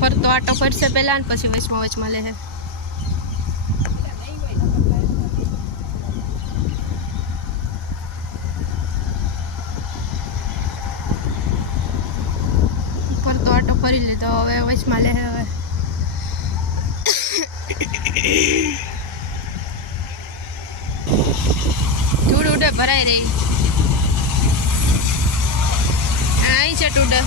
ફરતો આટો ફરશે પહેલા ને પછી વચમાં વચમાં લે ફરતો આટો ફરી લીધો હવે વચમાં લે હવે. ધૂળ ઉડે, ભરાઈ રહી. અહીં છે ટુડે.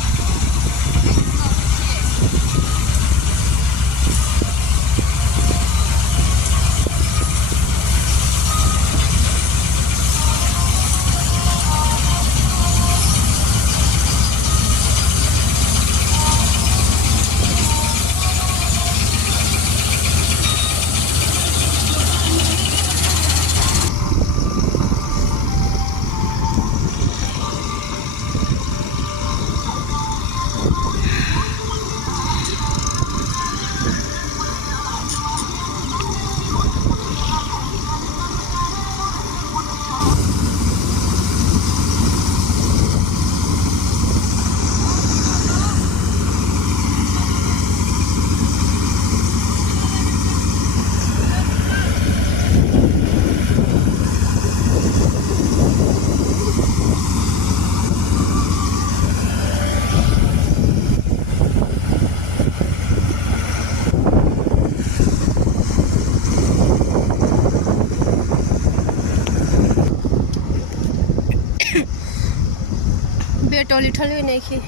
ટોલી ઠલવી નાખી.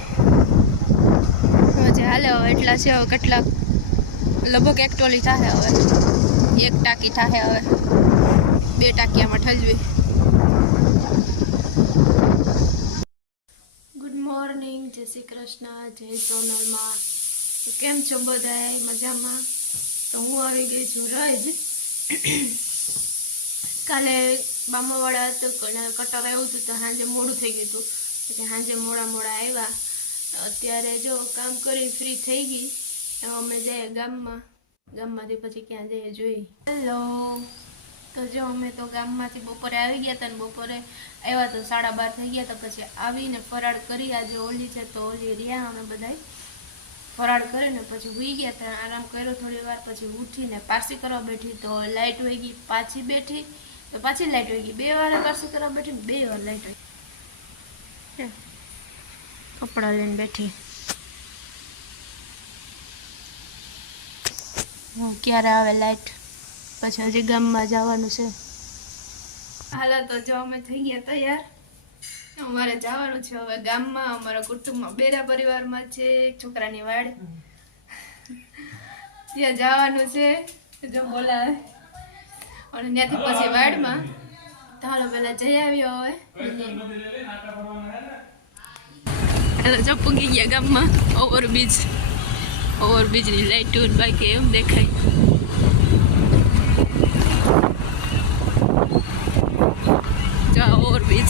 હવે હાલે હવે એટલા છે, હવે કેટલા લગભગ એક ટોલી થાય હવે. એક ટાંકી થાય હવે. બે ટાંકીયામાં ઠલવી. ગુડ મોર્નિંગ જય શ્રી કૃષ્ણ, જય સોનલમાં. તો કેમ છો બધા મજામાં? તો હું આવી ગઈ છું રજ. કાલે બામાવાળા હતું, કને કટર આવ્યું હતું, તો સાંજે મોડું થઈ ગયું હતું. એટલે સાંજે મોડા મોડા આવ્યા. અત્યારે જો કામ કરી ફ્રી થઈ ગઈ. અમે જઈએ ગામમાં. ગામમાંથી પછી ક્યાં જઈએ જોઈ હેલો તો જો અમે તો ગામમાંથી બપોરે આવી ગયા હતા ને બપોરે આવ્યા તો સાડા બાર થઈ ગયા તો પછી આવીને ફરાળ કરી. આજે ઓલી છે તો ઓલી રહ્યા અમે બધાય. ફરાળ કરીને પછી ઉઈ ગયા હતા. આરામ કર્યો થોડી વાર. પછી ઉઠીને પારસી કરવા બેઠી. તો લાઇટ વહી ગઈ. પાછી બેઠી. તો પાછી લાઇટ વહી ગઈ. બે વાર પારસી કરવા બેઠી બે વાર લાઇટ વહી. કપડાં લઈને બેઠી. હું ક્યારે આવે લાઈટ પછી હજી ગામમાં જવાનું છે. હાલો તો જો અમે થઈ ગયા તૈયાર. અમારે જવાનું છે હવે ગામમાં. અમારા કુટુંબમાં બેરા પરિવારમાં છે, એક છોકરાની વાડ. ત્યાં જવાનું છે. જો બોલાવે. અને ત્યાંથી પછી વાડમાં. તો પહેલાં જઈ આવ્યો હવે. હેલો જો પૂગી ગયા ગામમાં ઓવરબ્રિજ ઓવરબ્રિજની લાઈટ બાકી એમ દેખાય. જો ઓવરબ્રિજ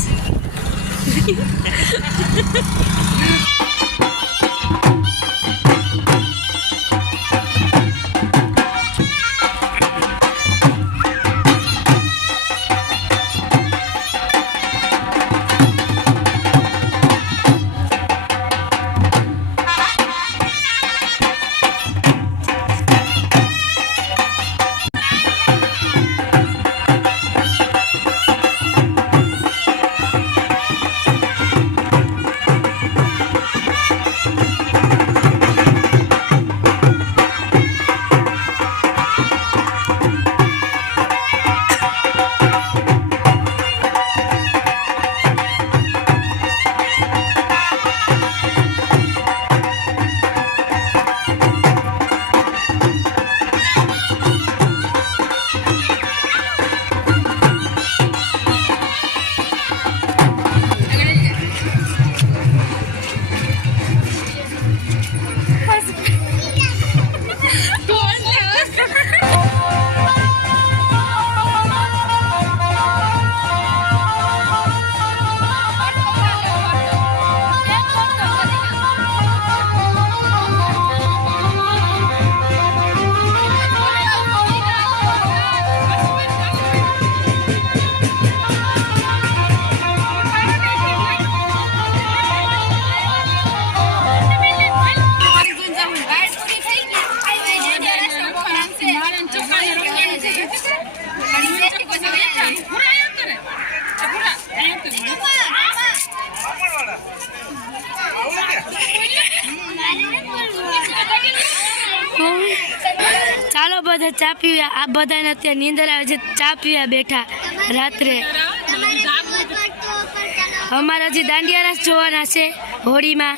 ચાલો બધા ચા પીવા. આ બધાને અત્યારે નીંદર આવે છે. ચા પીવા બેઠા રાત્રે. અમારા હજી દાંડિયા રાસ જોવાના છે હોળીમાં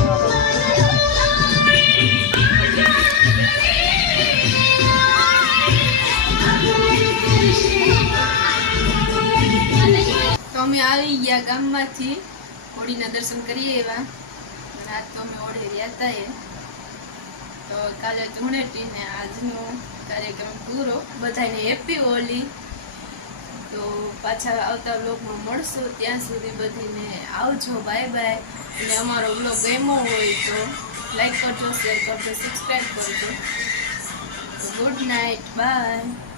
અમે આવી ગયા ગામમાંથી. હોળીના દર્શન કરીએ એવા. આજ તો અમે હોળી રહ્યા હતા એ તો કાલે ધૂણેટીને આજનો કાર્યક્રમ પૂરો. બધાને હેપી હોળી. તો પાછા આવતા બ્લોગમાં મળશો. ત્યાં સુધી બધીને આવજો. Bye bye. અને અમારો બ્લોગ ગમ્યો હોય તો લાઈક કરજો, શેર કરજો સબસ્ક્રાઈબ કરજો. Good night. બાય.